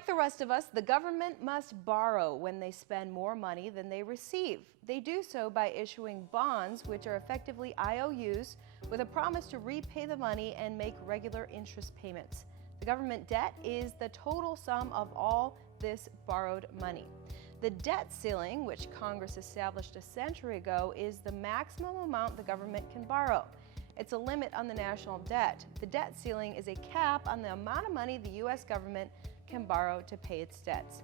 Like the rest of us, the government must borrow when they spend more money than they receive. They do so by issuing bonds, which are effectively IOUs, with a promise to repay the money and make regular interest payments. The government debt is the total sum of all this borrowed money. The debt ceiling, which Congress established a century ago, is the maximum amount the government can borrow. It's a limit on the national debt. The debt ceiling is a cap on the amount of money the U.S. government can borrow to pay its debts.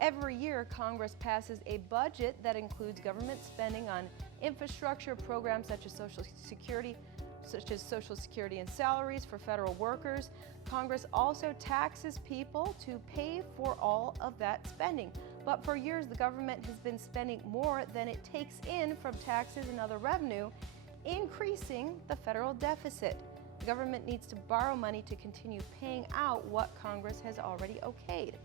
Every year, Congress passes a budget that includes government spending on infrastructure programs such as Social Security and salaries for federal workers. Congress also taxes people to pay for all of that spending. But for years, the government has been spending more than it takes in from taxes and other revenue, increasing the federal deficit. The government needs to borrow money to continue paying out what Congress has already okayed.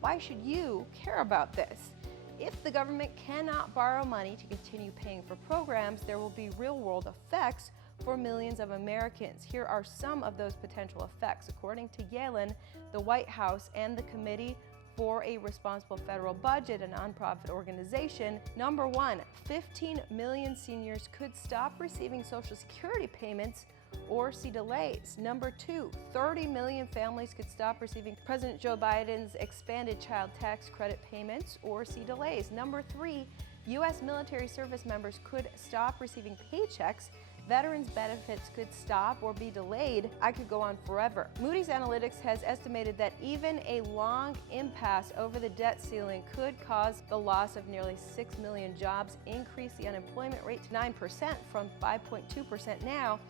Why should you care about this? If the government cannot borrow money to continue paying for programs, there will be real-world effects for millions of Americans. Here are some of those potential effects. According to Yellen, the White House, and the Committee for a Responsible Federal Budget, a nonprofit organization, number one, 15 million seniors could stop receiving Social Security payments or see delays. Number two, 30 million families could stop receiving President Joe Biden's expanded child tax credit payments or see delays. Number three, U.S. military service members could stop receiving paychecks. Veterans benefits could stop or be delayed. I could go on forever. Moody's Analytics has estimated that even a long impasse over the debt ceiling could cause the loss of nearly 6 million jobs, increase the unemployment rate to 9% from 5.2% now,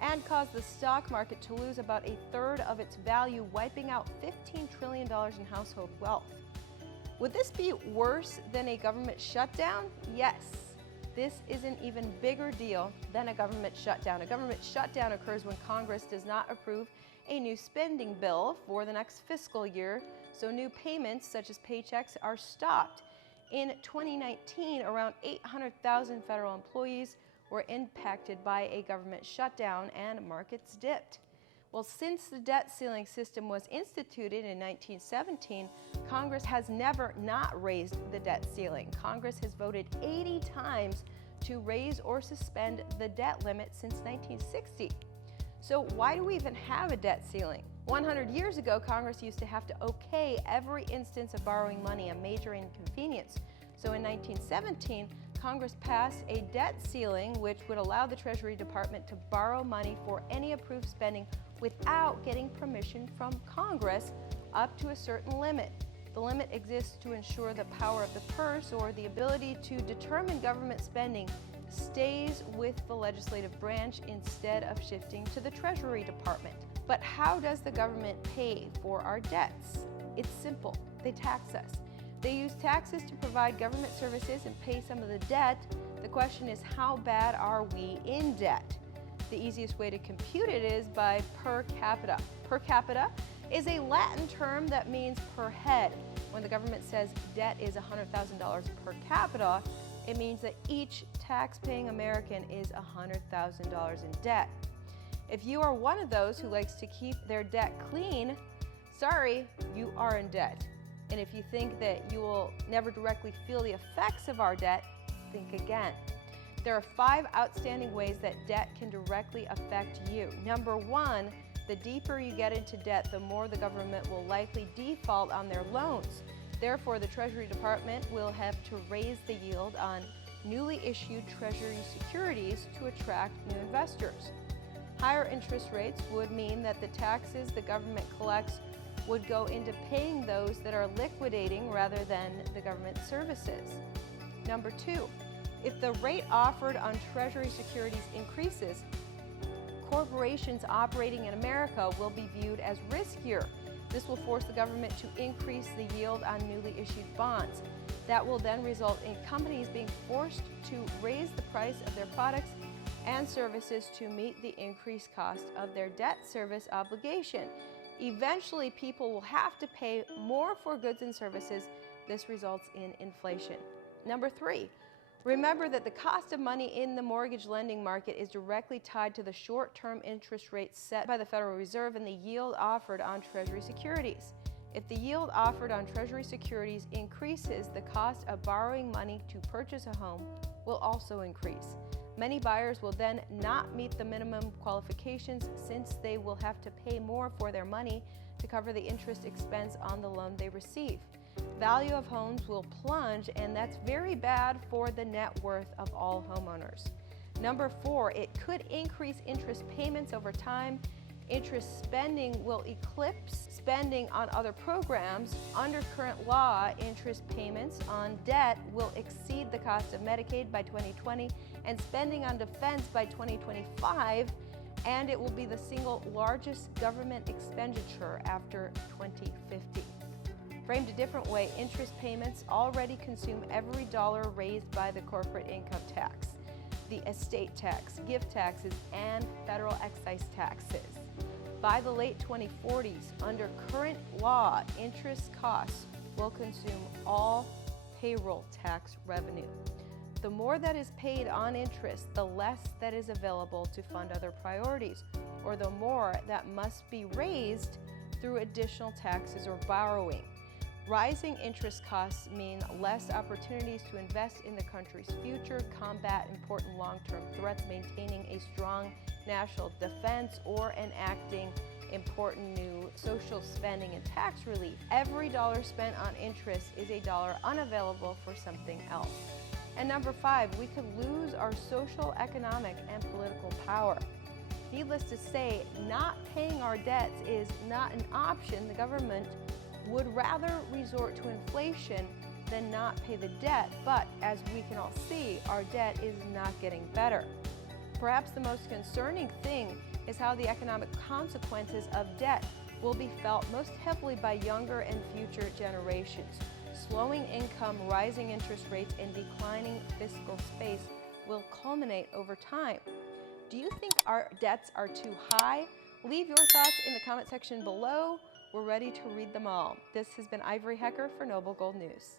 and cause the stock market to lose about a third of its value, wiping out $15 trillion in household wealth. Would this be worse than a government shutdown? Yes. This is an even bigger deal than a government shutdown. A government shutdown occurs when Congress does not approve a new spending bill for the next fiscal year, so new payments such as paychecks are stopped. In 2019, around 800,000 federal employees were impacted by a government shutdown and markets dipped. Well, since the debt ceiling system was instituted in 1917, Congress has never not raised the debt ceiling. Congress has voted 80 times to raise or suspend the debt limit since 1960. So why do we even have a debt ceiling? 100 years ago, Congress used to have to okay every instance of borrowing money, a major inconvenience. So in 1917, Congress passed a debt ceiling which would allow the Treasury Department to borrow money for any approved spending without getting permission from Congress up to a certain limit. The limit exists to ensure the power of the purse, or the ability to determine government spending, stays with the legislative branch instead of shifting to the Treasury Department. But how does the government pay for our debts? It's simple. They tax us. They use taxes to provide government services and pay some of the debt. The question is, how bad are we in debt? The easiest way to compute it is by per capita. Per capita is a Latin term that means per head. When the government says debt is $100,000 per capita, it means that each tax-paying American is $100,000 in debt. If you are one of those who likes to keep their debt clean, sorry, you are in debt. And if you think that you will never directly feel the effects of our debt, think again. There are 5 outstanding ways that debt can directly affect you. Number one, the deeper you get into debt, the more the government will likely default on their loans. Therefore, the Treasury Department will have to raise the yield on newly issued Treasury securities to attract new investors. Higher interest rates would mean that the taxes the government collects would go into paying those that are liquidating rather than the government services. Number two, if the rate offered on Treasury securities increases, corporations operating in America will be viewed as riskier. This will force the government to increase the yield on newly issued bonds. That will then result in companies being forced to raise the price of their products and services to meet the increased cost of their debt service obligation. Eventually, people will have to pay more for goods and services. This results in inflation. Number three, Remember that the cost of money in the mortgage lending market is directly tied to the short-term interest rate set by the Federal Reserve and the yield offered on Treasury securities. If the yield offered on Treasury securities increases, the cost of borrowing money to purchase a home will also increase. Many buyers will then not meet the minimum qualifications since they will have to pay more for their money to cover the interest expense on the loan they receive. Value of homes will plunge, and that's very bad for the net worth of all homeowners. Number 4, it could increase interest payments over time. Interest spending will eclipse spending on other programs. Under current law, interest payments on debt will exceed the cost of Medicaid by 2020 and spending on defense by 2025, and it will be the single largest government expenditure after 2050. Framed a different way, interest payments already consume every dollar raised by the corporate income tax, the estate tax, gift taxes, and federal excise taxes. By the late 2040s, under current law, interest costs will consume all payroll tax revenue. The more that is paid on interest, the less that is available to fund other priorities, or the more that must be raised through additional taxes or borrowing. Rising interest costs mean less opportunities to invest in the country's future, combat important long-term threats, maintaining a strong national defense, or enacting important new social spending and tax relief. Every dollar spent on interest is a dollar unavailable for something else. And number 5, we could lose our social, economic, and political power. Needless to say, not paying our debts is not an option. The government would rather resort to inflation than not pay the debt, but as we can all see, our debt is not getting better. Perhaps the most concerning thing is how the economic consequences of debt will be felt most heavily by younger and future generations. Slowing income, rising interest rates, and declining fiscal space will culminate over time. Do you think our debts are too high? Leave your thoughts in the comment section below. We're ready to read them all. This has been Ivory Hecker for Noble Gold News.